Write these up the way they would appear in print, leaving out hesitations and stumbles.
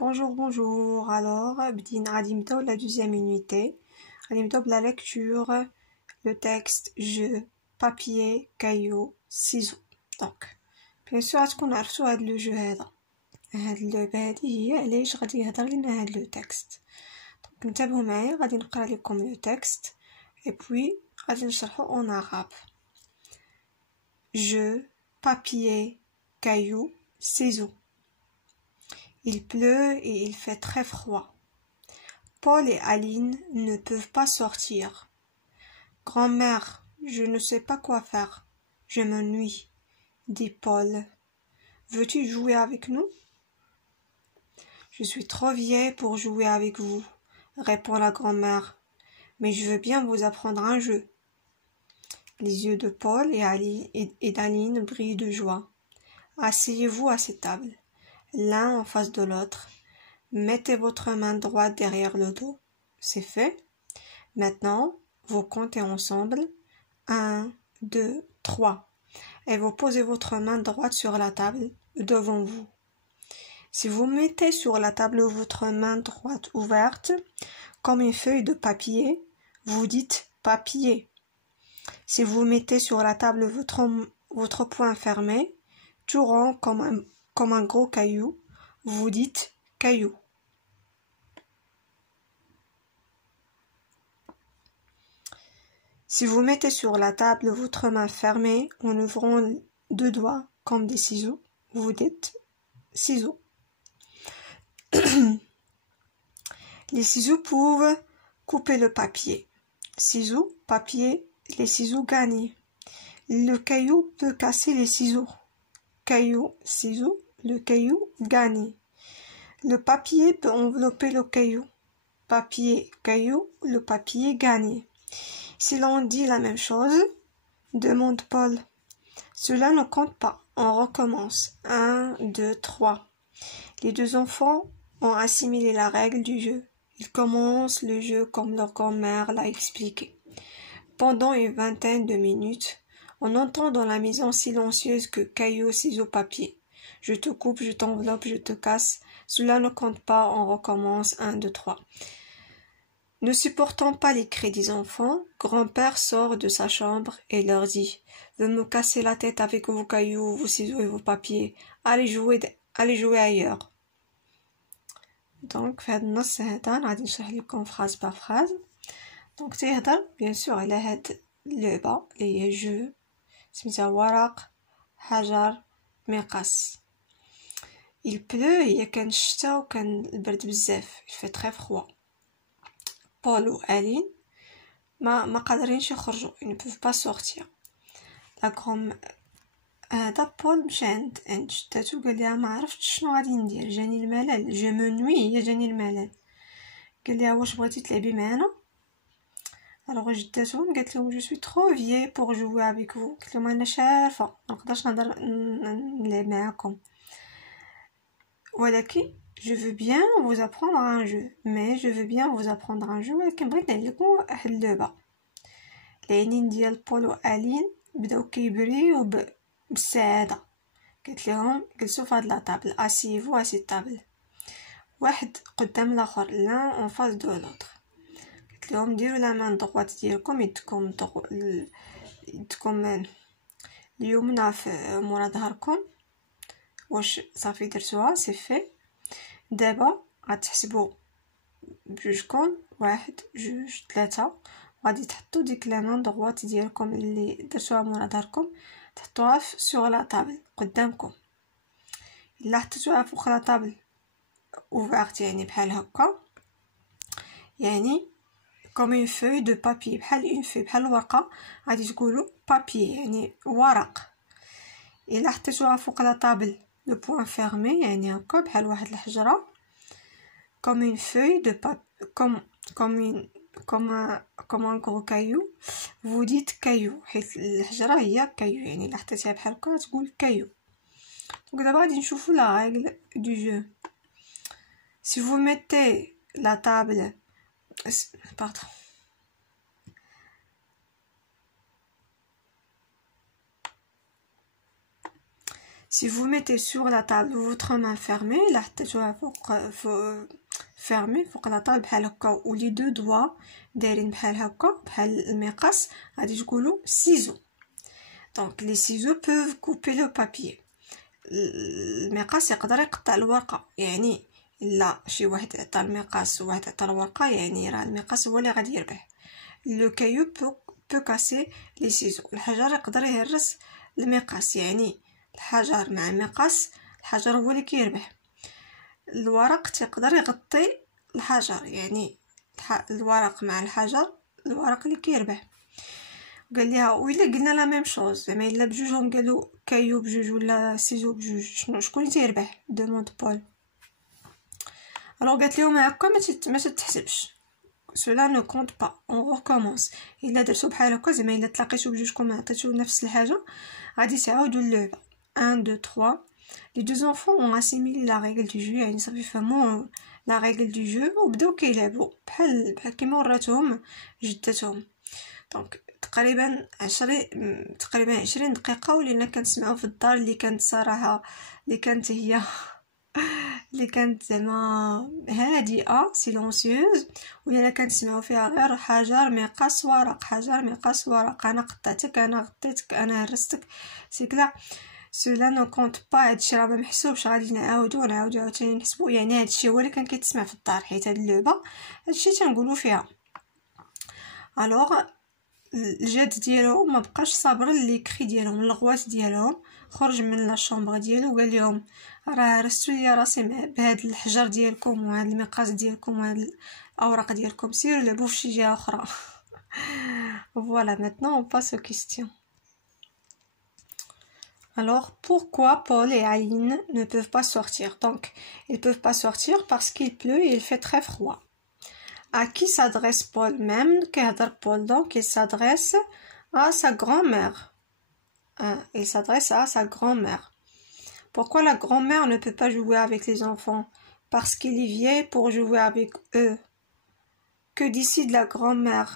Bonjour, bonjour. Alors, غادي نبداو la deuxième unité. غادي نبداو بلا lecture, le texte je, papier, caillou, ciseaux. Donc, bien sûr غتكون عرفتو هاد لو جو هذا. هاد اللعبة هادي هي علاش غادي يهضر لينا هاد لو تكست. دونك انتبهوا معايا غادي نقرا لكم لو تكست et puis غادي نشرحو en arabe. Je, papier, caillou, ciseaux. Il pleut et il fait très froid. Paul et Aline ne peuvent pas sortir. Grand-mère, je ne sais pas quoi faire. Je m'ennuie, dit Paul. Veux-tu jouer avec nous? Je suis trop vieille pour jouer avec vous, répond la grand-mère. Mais je veux bien vous apprendre un jeu. Les yeux de Paul et d'Aline brillent de joie. Asseyez-vous à cette table, l'un en face de l'autre. Mettez votre main droite derrière le dos. C'est fait. Maintenant, vous comptez ensemble. 1, 2, 3. Et vous posez votre main droite sur la table devant vous. Si vous mettez sur la table votre main droite ouverte, comme une feuille de papier, vous dites papier. Si vous mettez sur la table votre poing fermé, tout rond comme un gros caillou, vous dites caillou. Si vous mettez sur la table votre main fermée en ouvrant deux doigts comme des ciseaux, vous dites ciseaux. Les ciseaux peuvent couper le papier. Ciseaux, papier, les ciseaux gagnent. Le caillou peut casser les ciseaux. Caillou, ciseaux, le caillou gagne. Le papier peut envelopper le caillou. Papier, caillou, le papier gagne. Si l'on dit la même chose, demande Paul. Cela ne compte pas. On recommence. 1, 2, 3. Les deux enfants ont assimilé la règle du jeu. Ils commencent le jeu comme leur grand-mère l'a expliqué. Pendant une vingtaine de minutes, on entend dans la maison silencieuse que caillou, ciseaux, papier. Je te coupe, je t'enveloppe, je te casse. Cela ne compte pas, on recommence. 1, 2, 3. Ne supportant pas les cris des enfants, grand-père sort de sa chambre et leur dit « Vous me cassez la tête avec vos cailloux, vos ciseaux et vos papiers. Allez jouer ailleurs. » Donc, في هاد النص هذا غادي نشرح لكم phrase par phrase. Donc, تيهضر bien sûr على هاد اللعبة اللي هي جو سميتها ورق حجر مقص. Il pleut هي كان الشتا وكان البرد بزاف. Il fait très froid. بول و ألين ما قادرينش يخرجوا. Ils ne peuvent pas sortir. هذا بول مشى عند جداتو قال لها ما عرفتش شنو غادي ندير جاني الملل. جو منوي هي جاني الملل. قال لها واش بغيتي تلعبي معنا؟ الوغ جداتهم قالت لهم جو سوي ترو فيي بور جوي افيك فو. قالت لهم انا شارفه ما نقدرش نلعب معاكم ولكن je veux bien vous apprendre un jeu. Mais je veux bien vous apprendre un jeu ولكن بغيت نعلمكم واحد اللعبه. العينين ديال بول وألين بداو كيبريو بالسعاده. قالت لهم جلسوا في هاد لا طابل. اسيفو اسي طابل واحد قدام الاخر l'un en face de l'autre. قلت لهم ديروا لا مان دغوات ديالكم يدكم اليمنى في مورا ظهركم. واش صافي درتوها سي في. دابا غتحسبوا بجوجكم 1 2 3 غادي تحطوا ديك لا مان دغوات ديالكم اللي درتوها مورا ظهركم تحطوها سور لا طابل قدامكم. الا حطيتوها فوق لا طابل اوفرت يعني بحال هكا يعني comme une feuille de papier بحال une feuille بحال الورقه غادي تقولوا papier يعني ورق. الا حطيتوها فوق لا طابل le point fermé يعني هكا بحال واحد الحجره comme une feuille de papier comme un gros caillou vous dites caillou حيت الحجره هي caillou يعني الا حطيتيها بحال هكا تقول caillou. دونك دابا غادي نشوفوا la règle du jeu. Si vous mettez la table pardon. Si vous mettez sur la table votre main fermée, là fermée فوق la table بحال هكا و les deux doigts دايرين بحال هكا بحال المقص غادي تقولوا ciseaux. Donc les ciseaux peuvent couper le papier. المقص يقدر يقطع الورقة، يعني إلا شي واحد عطى المقص وواحد عطى الورقة يعني راه المقص هو اللي غادي يربح. لو كايو peut casser les ciseaux. الحجر يقدر يهرس المقص، يعني الحجر مع المقص الحجر هو اللي كيربح. الورق تقدر يغطي الحجر، يعني الورق مع الحجر الورق اللي كيربح. قال لها وإلا قلنا لا ميم شوز، زعما الا بجوجهم قالوا كايو بجوج ولا سيزو بجوج، شكون اللي تيربح؟ دوموند بول. الوغ قالت لهم هكا ما تتحسبش، cela ne compte pas, on recommence. الا درتو بحال هكا زعما الا تلاقيتو بجوجكم ما عطيتو نفس الحاجه غادي تعاودوا اللعبه. 1 2 3. Les deux enfants ont assimilé la règle du jeu، يعني صافي فهموا la règle du jeu وبداو كيلعبوا بحال كيما وراتهم جدتهم. دونك تقريبا 20 دقيقه ولينا كنسمعوا في الدار اللي كانت صراحه اللي كانت هي اللي كانت زعما هادئه سيلونسيوز، ولينا كنسمعوا فيها غير حجر مقص ورق، حجر مقص ورق، انا قطعتك انا غطيتك انا هرستك. سي كلا cela ne compte pas. هادشي راه ما محسوبش، غادي نعاودو عاوتاني نحسبو، يعني هادشي هو اللي كان كيتسمع في الدار، حيت هاد اللعبه هادشي تنقولوا فيها. الوغ الجد ديالهم ما بقاش صابر لي كري ديالهم، الغوات ديالهم خرج من لا شومبر ديالو وقال لهم راه رستو لي راسي بهاد الحجر ديالكم وهاد المقاس ديالكم وهاد الاوراق ديالكم، سيروا لعبوا في شي جهه اخرى. Voilà, maintenant on passe aux questions. Alors, pourquoi Paul et Aline ne peuvent pas sortir? Donc, ils peuvent pas sortir parce qu'il pleut et il fait très froid. À qui s'adresse Paul même? Paul, donc, il s'adresse à sa grand-mère. Il s'adresse à sa grand-mère. Pourquoi la grand-mère ne peut pas jouer avec les enfants? Parce qu'il est vieille pour jouer avec eux. Que décide la grand-mère?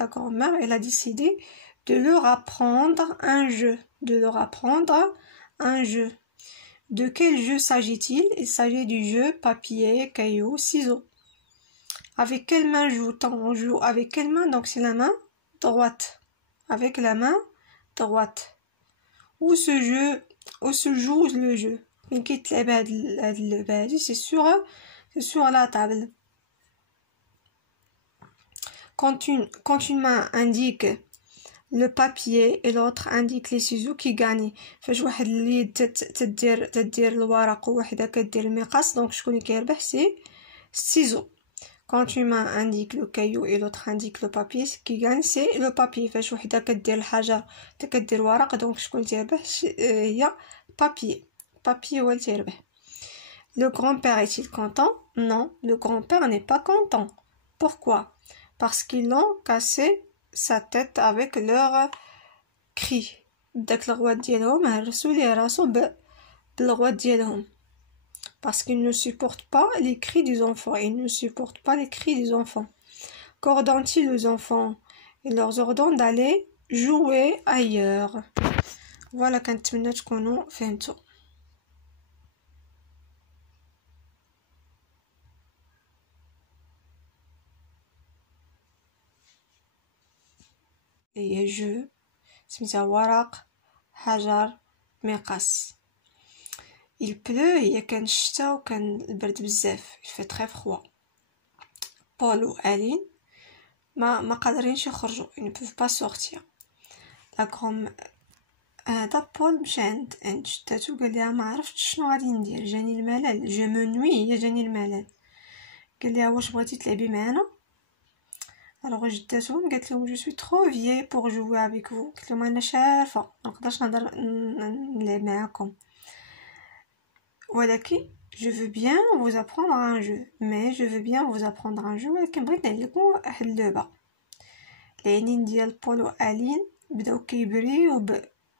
La grand-mère, elle a décidé de leur apprendre un jeu. De leur apprendre un jeu. De quel jeu s'agit-il? Il s'agit du jeu papier, caillou, ciseaux. Avec quelle main joue-t-on? On joue avec quelle main? Donc c'est la main droite. Avec la main droite. Où se joue le jeu? C'est sur la table. Quand une main indique le papier et l'autre indique les ciseaux, qui gagne? فاش واحد اللي تدير الورق وواحده كدير المقص، دونك شكون اللي كيربح؟ سي ciseaux. Quand une main indique le caillou et l'autre indique le papier, ce qui gagne c'est le papier. فاش وحده كدير الحجر كدير ورق، دونك شكون اللي تيربح؟ هي papier هو اللي تيربح. Le grand-père est-il content? Non, le grand-père n'est pas content. Pourquoi? Parce qu'ils l'ont cassé sa tête avec leur cri. داك الغوات ديالهم هرسوا ليه راسو بالغوات ديالهم. Parce qu'ils ne supportent pas les cris des enfants. Ils ne supportent pas les cris des enfants. Qu'ordonne-t-il aux enfants? Il leur ordonne d'aller jouer ailleurs. Voilà, كنتمنى تكونوا فهمتوا. هي جو سميتها ورق حجر مقص. Il pleut، هي كان الشتا وكان البرد بزاف، il fait très froid. بول و ألين ما قادرينش يخرجوا، ils ne peuvent pas sortir. لا هذا بول مشى عند جداتو قال لها ما عرفتش شنو غادي ندير، جاني الملل، جو منوي، هي جاني الملل. قال لها واش بغيتي تلعبي معنا؟ الوغ جداتهم قالت لهم جو سوي ترو فيي بور جوي افيك فو، قالت لهم انا شارفه ما نقدرش نلعب معاكم، ولكن je veux bien vous apprendre un jeu. Mais je veux bien vous apprendre un jeu، ولكن بغيت نعلمكم واحد اللعبه. العينين ديال بول وألين بداو كيبريو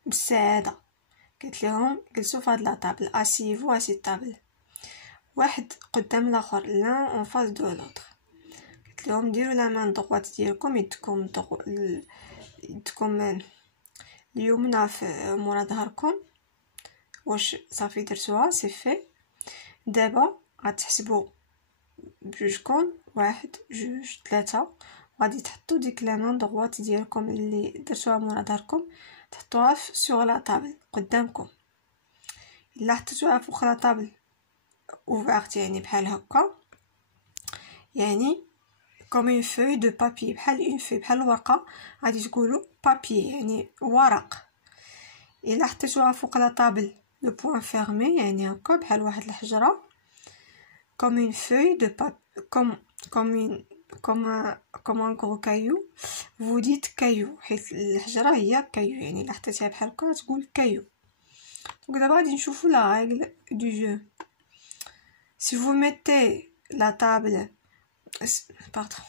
بالسعاده. قلت لهم جلسوا في هاد لا طابل، اسيفو اسي طابل، واحد قدام الاخر، لان اون فاس دو لوطر. قلت لهم ديروا لا مان دغوات ديالكم، يدكم اليمنى في مورا ظهركم، واش صافي درتوها سي في. دابا غتحسبوا بجوجكم 1 2 3 غادي تحطوا ديك لا مان دغوات ديالكم اللي درتوها مورا داركم تحطوها سوغ لا طابل قدامكم. الا حطيتوها فوق لا طابل اوفرت يعني بحال هكا يعني كوم اون فوي دو بابي بحال اون فوي بحال الورقه غادي تقولوا بابي يعني ورق. الا حطيتوها فوق لا طابل لو بوين فيرمي يعني هكا بحال واحد الحجره كوم اون فوي دو بابي comme un gros caillou vous dites caillou حيت الحجره هي caillou يعني الا حطيتيها بحال هكا تقول caillou. دونك دابا غادي نشوفوا لا règle du jeu. si vous mettez la table pardon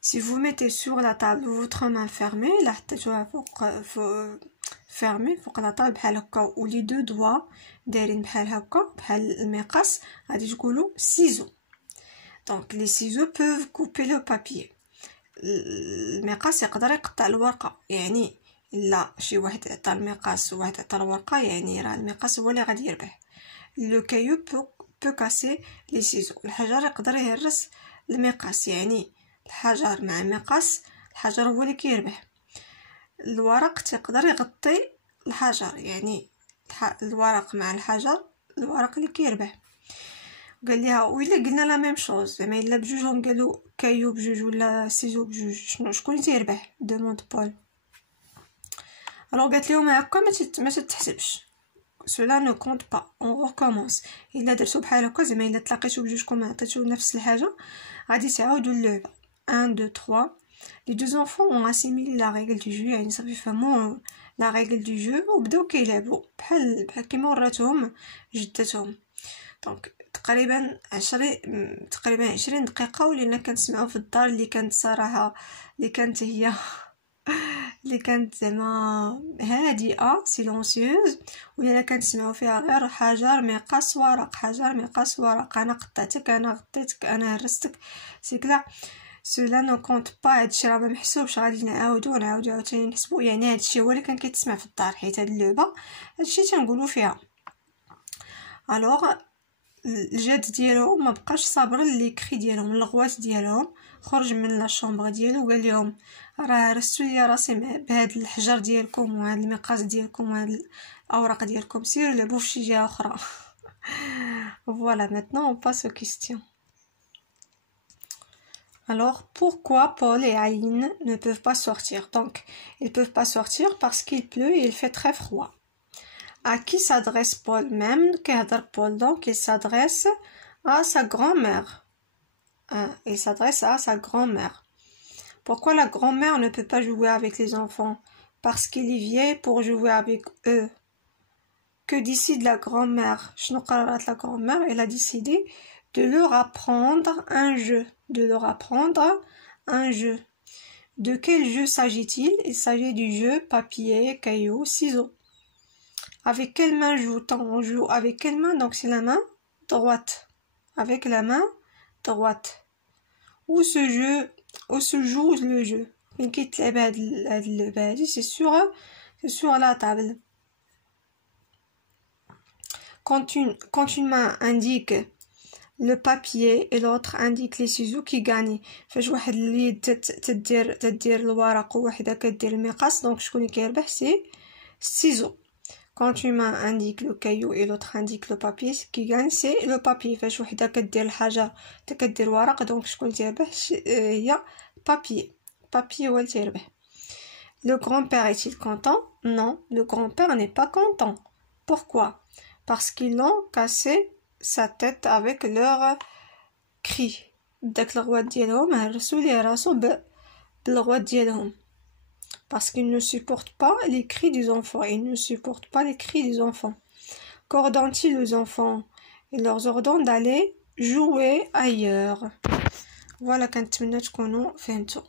si vous mettez sur la table votre main fermée الا حطيتوها فوق fermé فوق لا طابل بحال هكا و لي دو دوا دايرين بحال هكا بحال المقص غادي تقولوا ciseaux. دونك لي ciseaux peuvent couper le papier. المقص يقدر يقطع الورقه يعني الا شي واحد عطى المقص وواحد عطى الورقه يعني راه المقص هو اللي غادي يربح. لو كايو بو كاسي لي ciseaux. الحجر يقدر يهرس المقص يعني الحجر مع مقص الحجر هو اللي كيربح. الورق تقدر يغطي الحجر يعني الورق مع الحجر الورق اللي كيربح. قال ليها وإلا قلنا لا ميم شوز زعما الا بجوجهم قالوا كايو بجوج ولا سيزو بجوج شكون اللي تيربح دوموند بول. الوغ قالت لهم هكا ما تتحسبش سولا نو كونط با اون ريكومونس. الا درتو بحال هكا زعما الا تلاقيتو بجوجكم عطيتو نفس الحاجه غادي تعاودوا اللعبه 1 2 3. Les deux enfants ont assimilé la règle du jeu يعني صافي فهموا la règle du jeu وبداو كيلعبوا بحال كيما وراتهم جدتهم. دونك تقريبا 20 دقيقه ولينا كنسمعوا في الدار اللي كانت صراحه اللي كانت هي اللي كانت زعما هادئه سيلونسيوز ولينا كنسمعوا فيها غير حجر مقص ورق حجر مقص ورق انا قطعتك انا غطيتك انا هرستك سيكلا. سولا نو كونط با هادشي راه ما محسوبش غادي نعاودو عاوتاني نحسبو يعني هادشي هو اللي كان كيتسمع في الدار حيت هاد اللعبه هادشي تنقولوا فيها. الوغ الجد ديالهم ما بقاش صابر لي كري ديالهم الغوات ديالهم خرج من لا شومبر ديالو وقال لهم راه رستو لي راسي بهاد الحجر ديالكم وهاد المقاس ديالكم وهاد الاوراق ديالكم سيروا لعبوا في شي جهه اخرى. Voilà, maintenant on passe aux questions. Alors, pourquoi Paul et Aline ne peuvent pas sortir? Donc, ils peuvent pas sortir parce qu'il pleut et il fait très froid. À qui s'adresse Paul même? Paul, donc, il s'adresse à sa grand-mère. Il s'adresse à sa grand-mère. Pourquoi la grand-mère ne peut pas jouer avec les enfants? Parce qu'il est vieil pour jouer avec eux. Que décide la grand-mère? La grand-mère, elle a décidé de leur apprendre un jeu. De leur apprendre un jeu. De quel jeu s'agit-il? Il s'agit du jeu papier, caillou, ciseaux. Avec quelle main joue-t-on? On joue avec quelle main? Donc c'est la main droite. Avec la main droite. Où se joue le jeu? C'est sur la table. Quand une main indique le papier et l'autre indique les ciseaux qui gagnent. فاش واحد اللي تدير الورق وواحده كدير المقص دونك شكون اللي كيربح سي ciseaux. Quand une main indique le caillou et l'autre indique le papier qui gagne c'est le papier. فاش وحده كدير الحجر كدير ورق دونك شكون اللي تيربح هي papier هو اللي تيربح. Le grand-père est-il content? Non, le grand-père n'est pas content. Pourquoi? Parce qu'ils l'ont cassé sa tête avec leur cri. داك الغوات ديالهم هرسوا ليه راسو بالغوات ديالهم. Parce qu'ils ne supportent pas les cris des enfants. Ils ne supportent pas les cris des enfants. Qu'ordonnent-ils aux enfants? Ils leur ordonnent d'aller jouer ailleurs. Voilà, كنتمنى تكونوا فهمتوا.